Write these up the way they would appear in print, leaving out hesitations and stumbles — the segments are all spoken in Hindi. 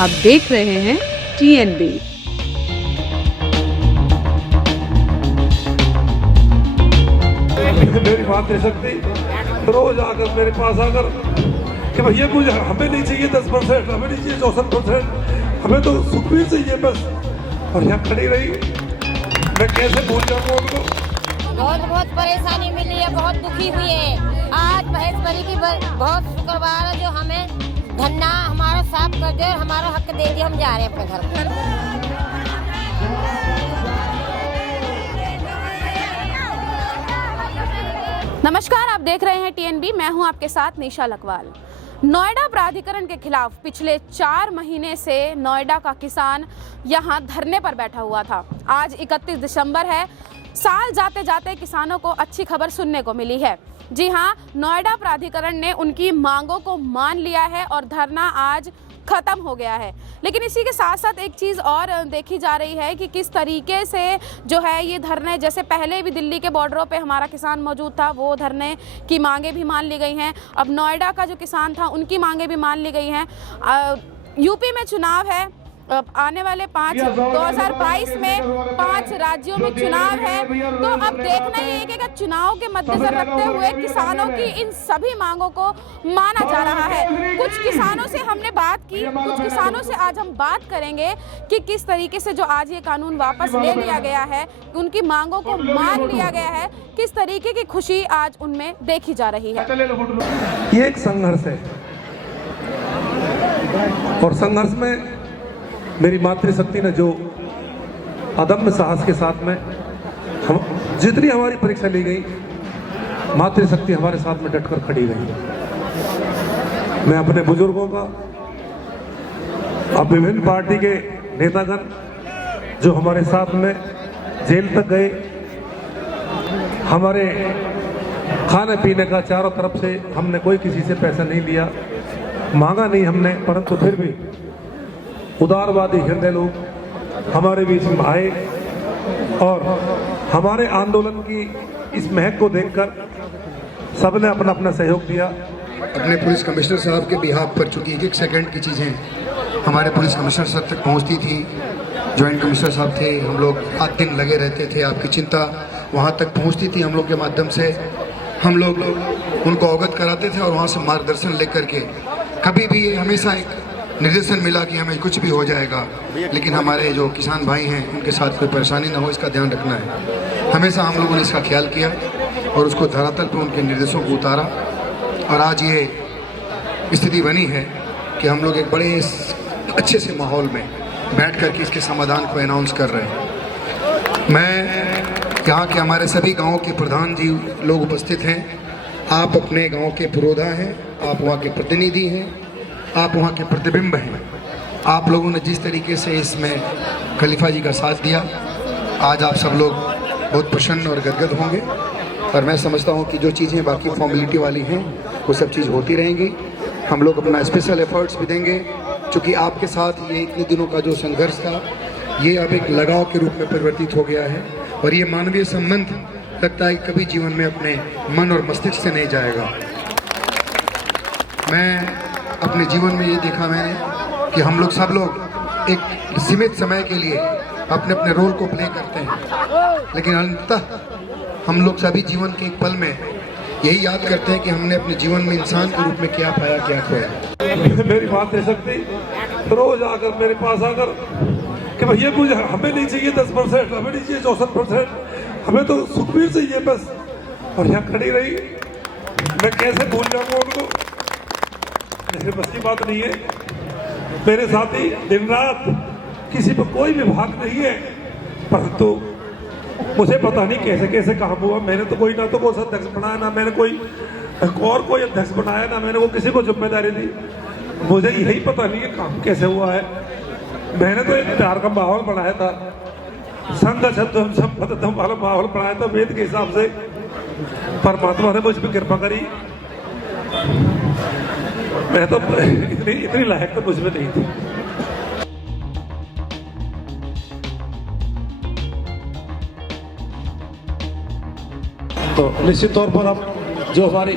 आप देख रहे हैं TNB। मेरी मातृशक्ति रोज आकर मेरे पास आकर कि भैया मुझे हमें नहीं चाहिए 10%, हमें नहीं चाहिए 64%, हमें तो सुखबीर चाहिए बस। और यहाँ खड़ी रही, मैं कैसे भूल जाऊंगा उनको। बहुत परेशानी मिली है, बहुत दुखी हुई है। आज महेश्वरी की बहुत शुक्रवार है जो हमें धन्ना हमारा साफ कर दे और हमारा हक दे दिए। हम जा रहे हैं अपने घर पर। नमस्कार, आप देख रहे हैं TNB। मैं हूं आपके साथ निशा लकवाल। नोएडा प्राधिकरण के खिलाफ पिछले 4 महीने से नोएडा का किसान यहां धरने पर बैठा हुआ था। आज 31 दिसंबर है। साल जाते जाते किसानों को अच्छी खबर सुनने को मिली है। जी हां, नोएडा प्राधिकरण ने उनकी मांगों को मान लिया है और धरना आज खत्म हो गया है। लेकिन इसी के साथ साथ एक चीज़ और देखी जा रही है कि किस तरीके से जो है ये धरने, जैसे पहले भी दिल्ली के बॉर्डरों पे हमारा किसान मौजूद था, वो धरने की मांगे भी मान ली गई हैं। अब नोएडा का जो किसान था उनकी मांगे भी मान ली गई हैं। यूपी में चुनाव है, आने वाले 2022 में 5 राज्यों में चुनाव है। तो अब देखना ये है कि चुनाव के मद्देनजर रखते हुए किसानों की इन सभी मांगों को माना जा रहा है। कुछ किसानों से हमने बात की, कुछ किसानों से आज हम बात करेंगे कि किस तरीके से जो आज ये कानून वापस ले लिया गया है, उनकी मांगों को मान लिया गया है, किस तरीके की खुशी आज उनमें देखी जा रही है। ये एक संघर्ष है और संघर्ष में मेरी मातृशक्ति ने जो अदम्य साहस के साथ में हम जितनी हमारी परीक्षा ली गई, मातृशक्ति हमारे साथ में डटकर खड़ी रही। मैं अपने बुजुर्गों का, अब विभिन्न पार्टी के नेतागण जो हमारे साथ में जेल तक गए, हमारे खाने पीने का चारों तरफ से हमने कोई किसी से पैसा नहीं लिया, मांगा नहीं हमने, परंतु फिर भी उदारवादी हृदय लोग हमारे बीच में आए और हमारे आंदोलन की इस महक को देखकर सबने अपना अपना सहयोग दिया। अपने पुलिस कमिश्नर साहब के बिहाफ पर चूंकि एक सेकंड की चीज़ें हमारे पुलिस कमिश्नर साहब तक पहुंचती थी, जॉइंट कमिश्नर साहब थे, हम लोग रात दिन लगे रहते थे, आपकी चिंता वहां तक पहुंचती थी। हम लोग के माध्यम से हम लोग उनको अवगत कराते थे और वहां से मार्गदर्शन लेकर के कभी भी हमेशा एक निर्देशन मिला कि हमें कुछ भी हो जाएगा, लेकिन हमारे जो किसान भाई हैं उनके साथ कोई परेशानी ना हो, इसका ध्यान रखना है। हमेशा हम लोगों ने इसका ख्याल किया और उसको धरातल पर उनके निर्देशों को उतारा और आज ये स्थिति बनी है कि हम लोग एक बड़े अच्छे से माहौल में बैठ कर के इसके समाधान को अनाउंस कर रहे हैं। मैं यहाँ के हमारे सभी गाँव के प्रधान जी लोग उपस्थित हैं। आप अपने गाँव के पुरोधा हैं, आप वहाँ के प्रतिनिधि हैं, आप वहाँ के प्रतिबिंब हैं। आप लोगों ने जिस तरीके से इसमें खलीफा जी का साथ दिया, आज आप सब लोग बहुत प्रसन्न और गदगद होंगे। और मैं समझता हूँ कि जो चीज़ें बाकी फॉर्मेलिटी वाली हैं वो सब चीज़ होती रहेंगी। हम लोग अपना स्पेशल एफर्ट्स भी देंगे, क्योंकि आपके साथ ये इतने दिनों का जो संघर्ष था ये अब एक लगाव के रूप में परिवर्तित हो गया है और ये मानवीय संबंध लगता है कभी जीवन में अपने मन और मस्तिष्क से नहीं जाएगा। मैं अपने जीवन में ये देखा मैंने कि हम लोग सब लोग एक सीमित समय के लिए अपने अपने रोल को प्ले करते हैं, लेकिन अंततः हम लोग सभी जीवन के एक पल में यही याद करते हैं कि हमने अपने जीवन में इंसान के रूप में क्या पाया, क्या खोया। मेरी मातृशक्ति रोज आकर मेरे पास आकर कि भैया मुझे हमें नहीं चाहिए 10%, हमें नहीं चाहिए 64%, हमें तो सुखबीर चाहिए बस। और यहाँ खड़ी रही, मैं कैसे भूल जाऊंगा उनको। मेरे बस की बात नहीं है। मेरे साथी दिन रात किसी पर कोई भी भाग नहीं है, परंतु मुझे पता नहीं कैसे कैसे काम हुआ। मैंने तो कोई ना तो कोई अध्यक्ष बनाया, ना मैंने कोई अध्यक्ष बनाया, ना मैंने वो किसी को जिम्मेदारी दी। मुझे यही पता नहीं है काम कैसे हुआ है। मैंने तो एक प्यार का माहौल बनाया था, संघ वाला माहौल बनाया था वेद के हिसाब से। परमात्मा ने मुझ पर कृपा करी। मैं तो इतनी लायक तो मुझ में नहीं थी। तो निश्चित तौर पर अब जो हमारी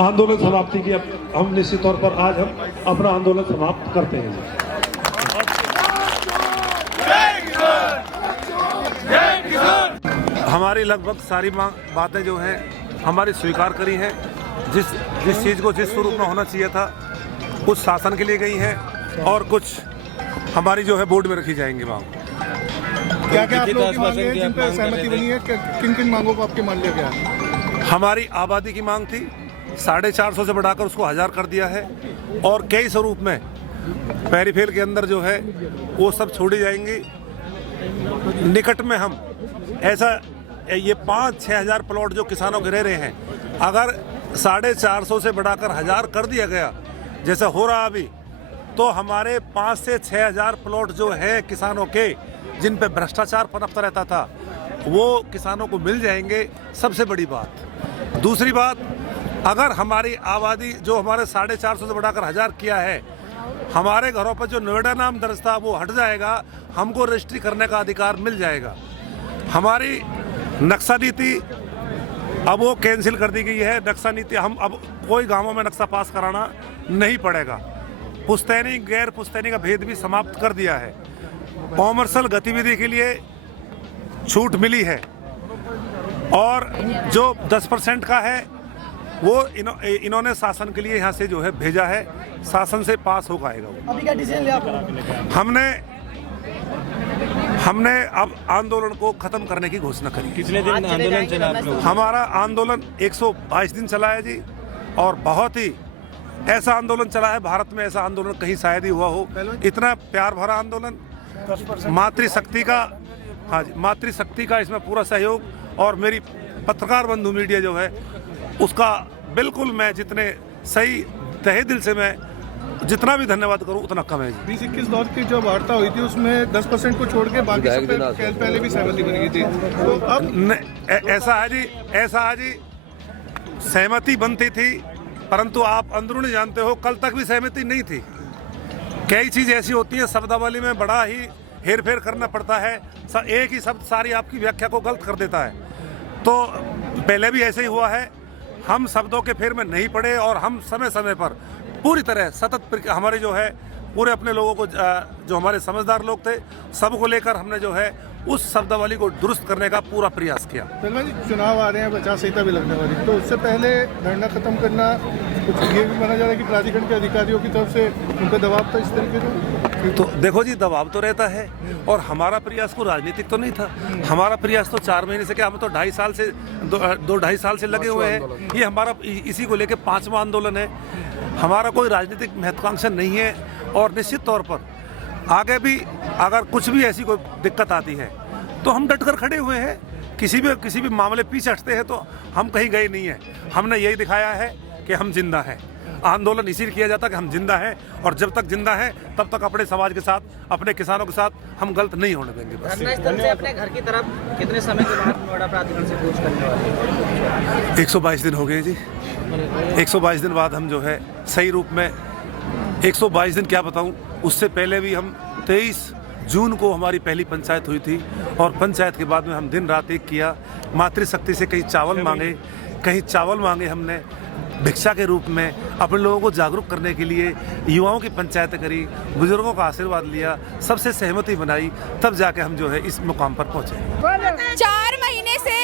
आंदोलन समाप्ति की, अब हम निश्चित तौर पर आज हम अपना आंदोलन समाप्त करते हैं। हमारी लगभग सारी बातें जो हैं हमारी स्वीकार करी हैं। जिस चीज़ को जिस स्वरूप में होना चाहिए था कुछ शासन के लिए गई हैं और कुछ हमारी जो है बोर्ड में रखी जाएंगी मांग। क्या क्या आप लोगों की मांगे हैं जिन पर सहमति बनी है? किन किन मांगों को आपके मान लिया गया? हमारी आबादी की मांग थी 450 से बढ़ाकर उसको 1000 कर दिया है और कई स्वरूप में पेरीफेर के अंदर जो है वो सब छोड़ी जाएंगी। निकट में हम ऐसा ये 5-6 हज़ार प्लॉट जो किसानों के रह रहे हैं, अगर 450 से बढ़ाकर 1000 कर दिया गया जैसा हो रहा अभी, तो हमारे 5 से 6 हज़ार प्लॉट जो है किसानों के जिन पे भ्रष्टाचार पनपता रहता था वो किसानों को मिल जाएंगे। सबसे बड़ी बात। दूसरी बात, अगर हमारी आबादी जो हमारे 450 से बढ़ाकर 1000 किया है, हमारे घरों पर जो नोएडा नाम दर्ज था वो हट जाएगा, हमको रजिस्ट्री करने का अधिकार मिल जाएगा। हमारी नक्शा नीति अब वो कैंसिल कर दी गई है। नक्शा नीति हम अब कोई गांवों में नक्शा पास कराना नहीं पड़ेगा। पुश्तैनी गैर पुश्तैनी का भेद भी समाप्त कर दिया है। कॉमर्शियल गतिविधि के लिए छूट मिली है और जो 10% का है वो इन्होंने शासन के लिए यहाँ से जो है भेजा है, शासन से पास हो पाएगा वो। अभी क्या डिसीजन लिया आपने? हमने अब आंदोलन को खत्म करने की घोषणा करी। कितने दिन आंदोलन चला आप लोग? हमारा आंदोलन 122 दिन चला है जी, और बहुत ही ऐसा आंदोलन चला है, भारत में ऐसा आंदोलन कहीं शायद ही हुआ हो। इतना प्यार भरा आंदोलन, मातृशक्ति का, हाँ जी, मातृशक्ति का इसमें पूरा सहयोग, और मेरी पत्रकार बंधु मीडिया जो है उसका बिल्कुल मैं जितने सही तहे दिल से मैं जितना भी धन्यवाद करूं उतना कम है जी। 2021 दौर की जो वार्ता हुई थी उसमें 10% को छोड़ के बाकी सब पे पहले भी सहमति बन गई थी, तो अब ऐसा है जी सहमति बनती थी, परंतु आप अंदरूनी जानते हो कल तक भी सहमति नहीं थी। कई चीज़ ऐसी होती है शब्दावली में बड़ा ही हेर फेर करना पड़ता है, एक ही शब्द सारी आपकी व्याख्या को गलत कर देता है। तो पहले भी ऐसे ही हुआ है, हम शब्दों के फेर में नहीं पड़े और हम समय समय पर पूरी तरह सतत हमारे जो है पूरे अपने लोगों को जो हमारे समझदार लोग थे सबको लेकर हमने जो है उस शब्दावली को दुरुस्त करने का पूरा प्रयास किया। पहले जी चुनाव आ रहे हैं, आचार संहिता भी लगने वाली, तो उससे पहले धरना खत्म करना, कुछ ये भी माना जा रहा है कि प्राधिकरण के अधिकारियों की तरफ से उन पर दबाव था इस तरीके से? तो देखो जी, दबाव तो रहता है और हमारा प्रयास को राजनीतिक तो नहीं था। हमारा प्रयास तो 4 महीने से, क्या हम तो 2.5 साल से 2-2.5 साल से लगे हुए हैं। ये हमारा इसी को लेकर 5वां आंदोलन है। हमारा कोई राजनीतिक महत्वाकांक्षा नहीं है और निश्चित तौर पर आगे भी अगर कुछ भी ऐसी कोई दिक्कत आती है तो हम डट कर खड़े हुए हैं। किसी भी मामले पीछे हटते हैं तो हम कहीं गए नहीं हैं। हमने यही दिखाया है कि हम जिंदा हैं। आंदोलन इसी किया जाता कि हम जिंदा हैं, और जब तक जिंदा हैं तब तक अपने समाज के साथ, अपने किसानों के साथ हम गलत नहीं होने देंगे। बस धरना से अपने घर की तरफ कितने समय के बाद नोएडा प्राधिकरण से कूच करने वाले? 122 दिन हो गए जी। 122 दिन बाद हम जो है सही रूप में 122 दिन क्या बताऊं, उससे पहले भी हम 23 जून को हमारी पहली पंचायत हुई थी और पंचायत के बाद में हम दिन रात एक किया। मातृशक्ति से कहीं चावल मांगे हमने भिक्षा के रूप में, अपने लोगों को जागरूक करने के लिए युवाओं की पंचायतें करी, बुजुर्गों का आशीर्वाद लिया, सबसे सहमति बनाई, तब जाके हम जो है इस मुकाम पर पहुंचे। 4 महीने से,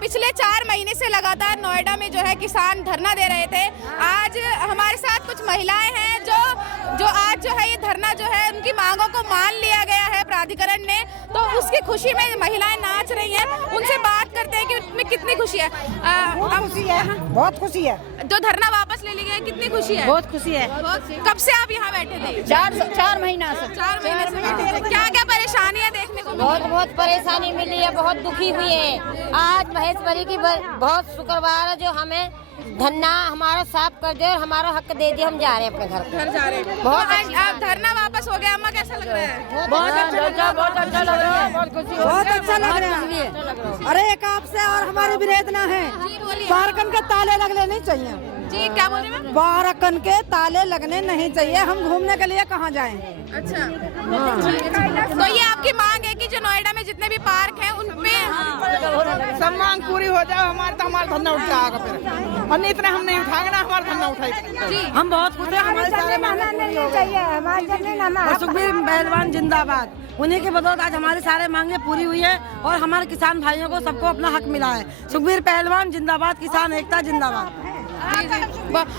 पिछले 4 महीने से लगातार नोएडा में जो है किसान धरना दे रहे थे। आज हमारे साथ कुछ महिलाएं हैं जो आज जो है ये धरना जो है उनकी मांगों को मान लिया गया है प्राधिकरण ने, तो उसकी खुशी में महिलाएं नाच रही हैं। उनसे बात करते हैं कि उनमें कितनी खुशी है। बहुत खुशी है। जो धरना वापस ले लिया, कितनी खुशी है? बहुत खुशी है। कब से आप यहाँ बैठे थे? 4 महीना से। 4 महीने से बैठे थे। क्या क्या परेशानियाँ देखने को मिली? बहुत परेशानी मिली है, बहुत दुखी हुई है। आज महेश्वरी की बहुत शुक्रवार है जो हमें धरना हमारा साफ कर दे और हमारा हक दे दिए। हम जा रहे हैं अपने घर जा रहे हैं। बहुत अब धरना वापस हो गया, अम्मा कैसा लग रहा है? बहुत अच्छा लग रहा है। बहुत अच्छा लग रहा है। अरे एक आपसे और हमारे विरोध ना है, झारखंड के ताले लगने नहीं चाहिए। जी क्या बोल रहे हैं? बारकन के ताले लगने नहीं चाहिए। हम घूमने के लिए कहाँ जाएं? अच्छा तो ये आपकी मांग है कि जो नोएडा में जितने भी पार्क हैं उनपे सब मांग पूरी हो जाए हमारे, तो हमारा धंधा उठ जाएगा फिर। और नहीं इतने हम नहीं उठाएंगे ना, हमारा धंधा उठाएगा। हम बहुत खुश हैं, हमारे सारे मांगे। सुखबीर पहलवान जिंदाबाद, उन्हीं की बदौलत आज हमारे सारे मांगे पूरी हुई है और हमारे किसान भाइयों को सबको अपना हक मिला है। सुखबीर पहलवान जिंदाबाद, किसान एकता जिंदाबाद।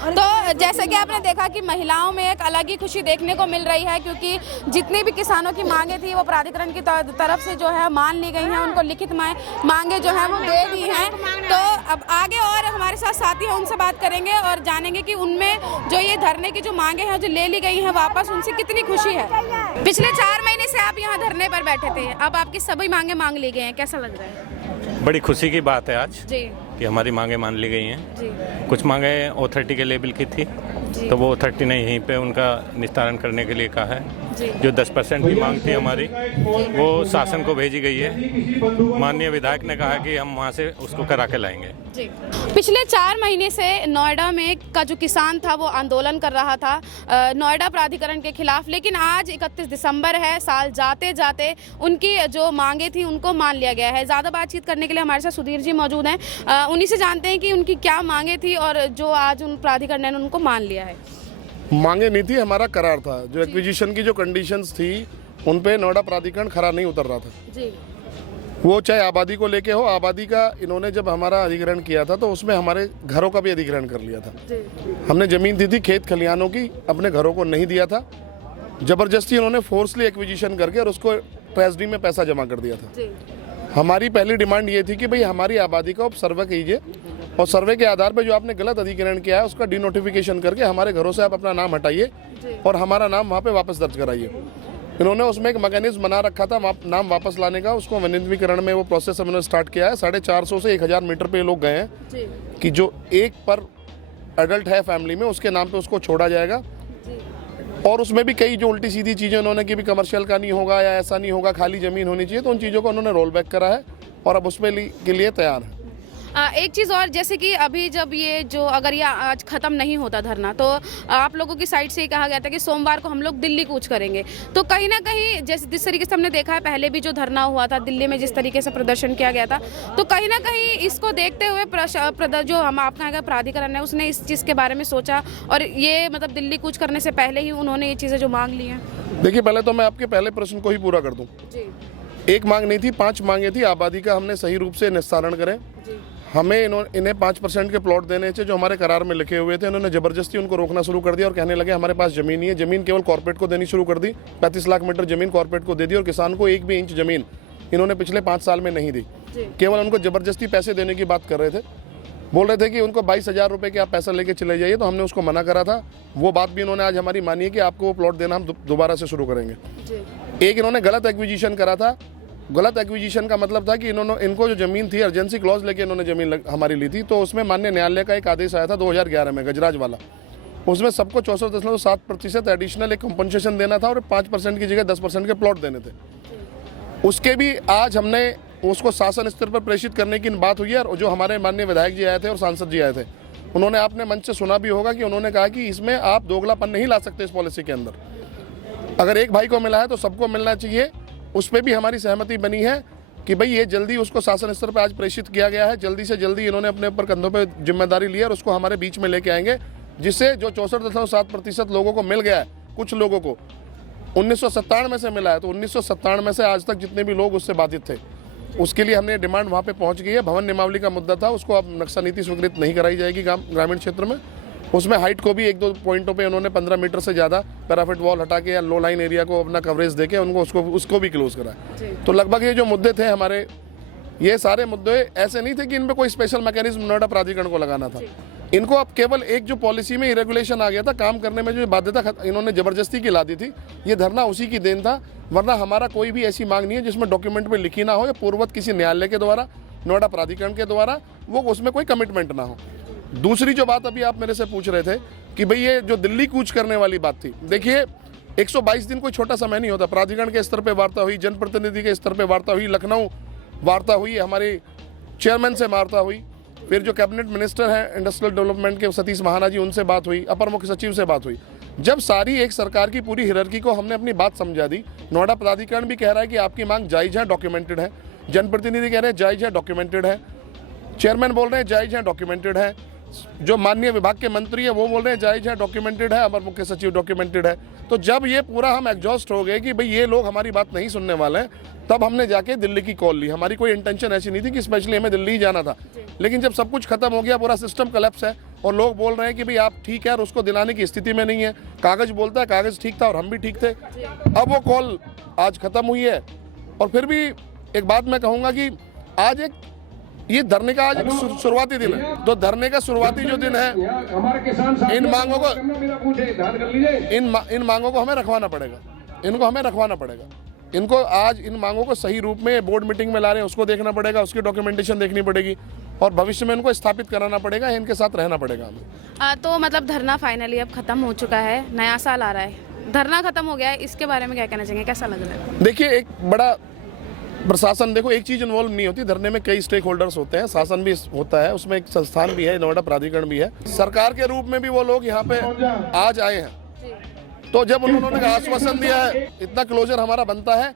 तो जैसे कि आपने देखा कि महिलाओं में एक अलग ही खुशी देखने को मिल रही है, क्योंकि जितनी भी किसानों की मांगे थी वो प्राधिकरण की तरफ से जो है मान ली गई हैं, उनको लिखित मांगे जो है वो दे दी हैं। तो अब आगे और हमारे साथ साथी हैं, उनसे बात करेंगे और जानेंगे कि उनमें जो ये धरने की जो मांगे हैं जो ले ली गई हैं वापस, उनसे कितनी खुशी है। पिछले 4 महीने से आप यहाँ धरने पर बैठे थे, अब आपकी सभी मांगे मांग ली गई हैं, कैसा लग रहा है? बड़ी खुशी की बात है आज जी कि हमारी मांगे मान ली गई हैं। जी कुछ मांगे ऑथोरिटी के लेवल की थी, तो वो ऑथोरिटी ने यहीं पे उनका निस्तारण करने के लिए कहा है। जो 10% की मांग थी हमारी वो शासन को भेजी गई है। माननीय विधायक ने कहा कि हम वहाँ से उसको करा के लाएंगे। पिछले 4 महीने से नोएडा में का जो किसान था वो आंदोलन कर रहा था नोएडा प्राधिकरण के खिलाफ, लेकिन आज 31 दिसंबर है, साल जाते जाते उनकी जो मांगे थी उनको मान लिया गया है। ज़्यादा बातचीत करने के लिए हमारे साथ सुधीर जी मौजूद हैं, उन्हीं से जानते हैं कि उनकी क्या मांगे थी और जो आज उन प्राधिकरण ने उनको मान लिया है। मांगे नहीं थी, हमारा करार था। जो एक्विजिशन की जो कंडीशंस थी उन पे नोएडा प्राधिकरण खरा नहीं उतर रहा था जी। वो चाहे आबादी को लेके हो, आबादी का इन्होंने जब हमारा अधिग्रहण किया था तो उसमें हमारे घरों का भी अधिग्रहण कर लिया था। हमने जमीन दी थी खेत खलिहानों की, अपने घरों को नहीं दिया था। जबरदस्ती उन्होंने फोर्सली एक्विजिशन करके और उसको ट्रेजरी में पैसा जमा कर दिया था। हमारी पहली डिमांड ये थी कि भाई हमारी आबादी का आप सर्वे कीजिए और सर्वे के आधार पर जो आपने गलत अधिग्रहण किया है उसका डिनोटिफिकेशन करके हमारे घरों से आप अपना नाम हटाइए और हमारा नाम वहाँ पे वापस दर्ज कराइए। इन्होंने उसमें एक मैकेनिज्म बना रखा था नाम वापस लाने का, उसको वनिधीकरण में वो प्रोसेस हमने स्टार्ट किया है। 450 से 1000 मीटर पे लोग गए हैं कि जो एक पर एडल्ट है फैमिली में उसके नाम पे उसको छोड़ा जाएगा। और उसमें भी कई जो उल्टी सीधी चीज़ें उन्होंने कि भी कमर्शियल का नहीं होगा या ऐसा नहीं होगा, खाली ज़मीन होनी चाहिए, तो उन चीज़ों को उन्होंने रोल बैक करा है और अब उसमें के लिए तैयार है। एक चीज़ और, जैसे कि अभी जब ये जो अगर ये आज ख़त्म नहीं होता धरना, तो आप लोगों की साइड से ये कहा गया था कि सोमवार को हम लोग दिल्ली कूच करेंगे। तो कहीं ना कहीं जैसे जिस तरीके से हमने देखा है पहले भी जो धरना हुआ था दिल्ली में, जिस तरीके से प्रदर्शन किया गया था, तो कहीं ना कहीं इसको देखते हुए जो हम आपका यहाँ का प्राधिकरण है उसने इस चीज़ के बारे में सोचा और ये मतलब दिल्ली कूच करने से पहले ही उन्होंने ये चीज़ें जो मांग ली हैं। देखिए, पहले तो मैं आपके पहले प्रश्न को ही पूरा कर दूँ। एक मांग नहीं थी, 5 मांगे थी। आबादी का हमने सही रूप से निस्तारण करें। हमें इन्हें 5% के प्लॉट देने थे जो हमारे करार में लिखे हुए थे। इन्होंने जबरदस्ती उनको रोकना शुरू कर दिया और कहने लगे हमारे पास ज़मीन नहीं है। ज़मीन केवल कॉर्पोरेट को देनी शुरू कर दी। 35 लाख मीटर ज़मीन कॉर्पोरेट को दे दी और किसान को 1 भी इंच ज़मीन इन्होंने पिछले 5 साल में नहीं दी। केवल उनको जबरदस्ती पैसे देने की बात कर रहे थे। बोल रहे थे कि उनको 22,000 रुपये के आप पैसा लेके चले जाइए, तो हमने उसको मना करा था। वो बात भी इन्होंने आज हमारी मानी है कि आपको वो प्लॉट देना हम दोबारा से शुरू करेंगे। एक इन्होंने गलत एक्विजिशन करा था। गलत एक्विजिशन का मतलब था कि इनको जो ज़मीन थी अर्जेंसी क्लॉज लेके इन्होंने ज़मीन हमारी ली थी, तो उसमें माननीय न्यायालय का एक आदेश आया था 2011 में गजराज वाला। उसमें सबको 64.7% एडिशनल एक कंपनसेशन देना था और 5% की जगह 10% के प्लॉट देने थे। उसके भी आज हमने उसको शासन स्तर पर प्रेषित करने की बात हुई है। और जो हमारे माननीय विधायक जी आए थे और सांसद जी आए थे, उन्होंने आपने मंच से सुना भी होगा कि उन्होंने कहा कि इसमें आप दोगलापन नहीं ला सकते इस पॉलिसी के अंदर। अगर एक भाई को मिला है तो सबको मिलना चाहिए। उस पर भी हमारी सहमति बनी है कि भाई ये जल्दी उसको शासन स्तर पर आज प्रेषित किया गया है। जल्दी से जल्दी इन्होंने अपने ऊपर कंधों पर जिम्मेदारी ली है और उसको हमारे बीच में लेके आएंगे, जिससे जो 64.7% लोगों को मिल गया है, कुछ लोगों को 1997 में से मिला है, तो 1997 में से आज तक जितने भी लोग उससे बाधित थे, उसके लिए हमने डिमांड वहाँ पे पहुँच गई है। भवन नियमावली का मुद्दा था, उसको अब नक्शा नीति स्वीकृत नहीं कराई जाएगी ग्रामीण क्षेत्र में। उसमें हाइट को भी 1-2 पॉइंटों पे उन्होंने 15 मीटर से ज़्यादा पैराफिट वॉल हटा के या लो लाइन एरिया को अपना कवरेज देके उनको उसको भी क्लोज करा। तो लगभग ये जो मुद्दे थे हमारे, ये सारे मुद्दे ऐसे नहीं थे कि इनमें कोई स्पेशल मैकेनिज्म नोएडा प्राधिकरण को लगाना था। इनको अब केवल एक जो पॉलिसी में इरेगुलेशन आ गया था, काम करने में जो बाध्यता इन्होंने जबरदस्ती की ला दी थी, ये धरना उसी की देन था। वरना हमारा कोई भी ऐसी मांग नहीं है जिसमें डॉक्यूमेंट में लिखी ना हो या पूर्ववत किसी न्यायालय के द्वारा, नोएडा प्राधिकरण के द्वारा वो उसमें कोई कमिटमेंट ना हो। दूसरी जो बात अभी आप मेरे से पूछ रहे थे कि भाई ये जो दिल्ली कूच करने वाली बात थी, देखिए 122 दिन कोई छोटा समय नहीं होता। प्राधिकरण के स्तर पे वार्ता हुई, जनप्रतिनिधि के स्तर पे वार्ता हुई, लखनऊ वार्ता हुई, हमारे चेयरमैन से वार्ता हुई, फिर जो कैबिनेट मिनिस्टर हैं इंडस्ट्रियल डेवलपमेंट के सतीश महाना जी, उनसे बात हुई, अपर मुख्य सचिव से बात हुई। जब सारी एक सरकार की पूरी हियरार्की को हमने अपनी बात समझा दी, नोएडा प्राधिकरण भी कह रहा है कि आपकी मांग जायज़ है, डॉक्यूमेंटेड है, जनप्रतिनिधि कह रहे हैं जायज़ है, डॉक्यूमेंटेड है, चेयरमैन बोल रहे हैं जायज़ है, डॉक्यूमेंटेड है, जो माननीय विभाग के मंत्री है वो बोल रहे हैं जायज़ है, डॉक्यूमेंटेड है, अपर मुख्य सचिव डॉक्यूमेंटेड है। तो जब ये पूरा हम एग्जॉस्ट हो गए कि भाई ये लोग हमारी बात नहीं सुनने वाले हैं, तब हमने जाके दिल्ली की कॉल ली। हमारी कोई इंटेंशन ऐसी नहीं थी कि स्पेशली हमें दिल्ली ही जाना था, लेकिन जब सब कुछ खत्म हो गया, पूरा सिस्टम कलेप्स है और लोग बोल रहे हैं कि भाई आप ठीक है और उसको दिलाने की स्थिति में नहीं है, कागज बोलता है कागज ठीक था और हम भी ठीक थे। अब वो कॉल आज खत्म हुई है। और फिर भी एक बात मैं कहूँगा कि आज एक ये धरने का आज एक शुरुआती दिन है, तो धरने का शुरुआती जो दिन है, इन मांगों को हमें रखवाना पड़ेगा, इनको हमें रखवाना पड़ेगा। इनको आज इन मांगों को सही रूप में बोर्ड मीटिंग में ला रहे हैं, उसको देखना पड़ेगा, उसकी डॉक्यूमेंटेशन देखनी पड़ेगी और भविष्य में इनको स्थापित कराना पड़ेगा, इनके साथ रहना पड़ेगा हमें। तो मतलब धरना फाइनली अब खत्म हो चुका है, नया साल आ रहा है, धरना खत्म हो गया है, इसके बारे में क्या कहना चाहेंगे, कैसा लग रहा है? देखिए, एक बड़ा प्रशासन, देखो एक चीज इन्वॉल्व नहीं होती, धरने में कई स्टेक होल्डर्स होते हैं, शासन भी होता है, उसमें एक संस्थान भी है, नोएडा प्राधिकरण भी है, सरकार के रूप में भी वो लोग यहाँ पे आज आए हैं। तो जब उन्होंने आश्वासन दिया है, इतना क्लोजर हमारा बनता है,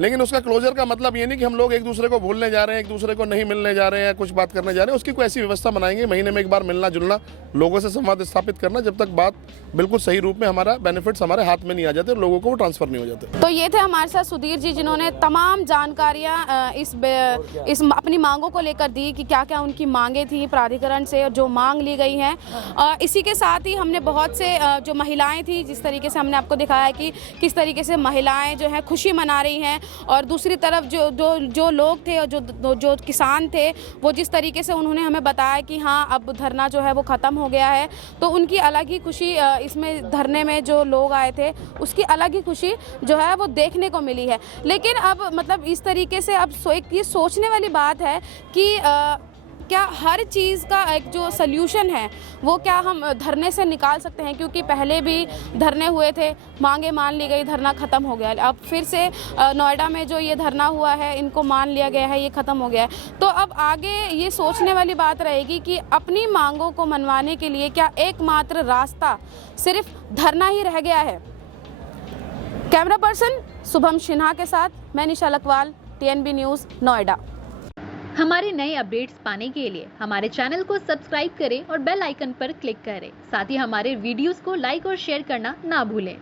लेकिन उसका क्लोजर का मतलब ये नहीं कि हम लोग एक दूसरे को भूलने जा रहे हैं, एक दूसरे को नहीं मिलने जा रहे हैं, कुछ बात करने जा रहे हैं। उसकी कोई ऐसी व्यवस्था बनाएंगे, महीने में एक बार मिलना जुलना, लोगों से संवाद स्थापित करना, जब तक बात बिल्कुल सही रूप में हमारा बेनिफिट्स हमारे हाथ में नहीं आ जाते और लोगों को वो ट्रांसफर नहीं हो जाते। तो ये थे हमारे साथ सुधीर जी, जिन्होंने तमाम जानकारियाँ इस अपनी मांगों को लेकर दी कि क्या क्या उनकी मांगे थी प्राधिकरण से और जो मांग ली गई हैं। इसी के साथ ही हमने बहुत से जो महिलाएं थी, जिस तरीके से हमने आपको दिखाया कि किस तरीके से महिलाएं जो है खुशी मना रही हैं, और दूसरी तरफ जो लोग थे और जो किसान थे, वो जिस तरीके से उन्होंने हमें बताया कि हाँ अब धरना जो है वो ख़त्म हो गया है, तो उनकी अलग ही खुशी, इसमें धरने में जो लोग आए थे उसकी अलग ही खुशी जो है वो देखने को मिली है। लेकिन अब मतलब इस तरीके से अब ये सोचने वाली बात है कि क्या हर चीज़ का एक जो सल्यूशन है वो क्या हम धरने से निकाल सकते हैं? क्योंकि पहले भी धरने हुए थे, मांगे मान ली गई, धरना ख़त्म हो गया। अब फिर से नोएडा में जो ये धरना हुआ है, इनको मान लिया गया है, ये ख़त्म हो गया है। तो अब आगे ये सोचने वाली बात रहेगी कि अपनी मांगों को मनवाने के लिए क्या एकमात्र रास्ता सिर्फ धरना ही रह गया है? कैमरा पर्सन शुभम सिन्हा के साथ मैं निशा लकवाल, TNB न्यूज़, नोएडा। हमारे नए अपडेट्स पाने के लिए हमारे चैनल को सब्सक्राइब करें और बेल आइकन पर क्लिक करें। साथ ही हमारे वीडियोस को लाइक और शेयर करना ना भूलें।